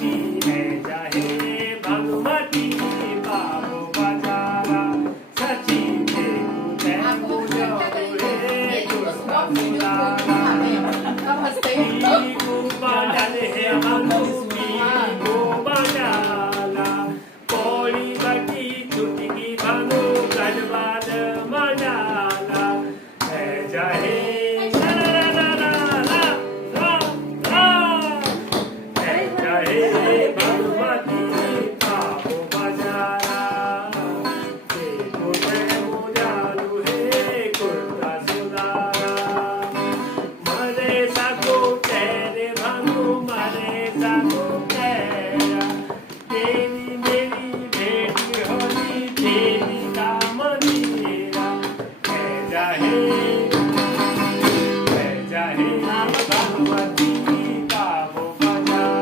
भानुमती है जाहे भानुमती बाबू बाजारा सची के कुले मुझे गुस्सा मुलारा गोपाल है भानुमी गोपाला कोली बाकी चुटकी भानु गजबाद मनाला है जाहे Mare sa ko tere bhanu mare sa ko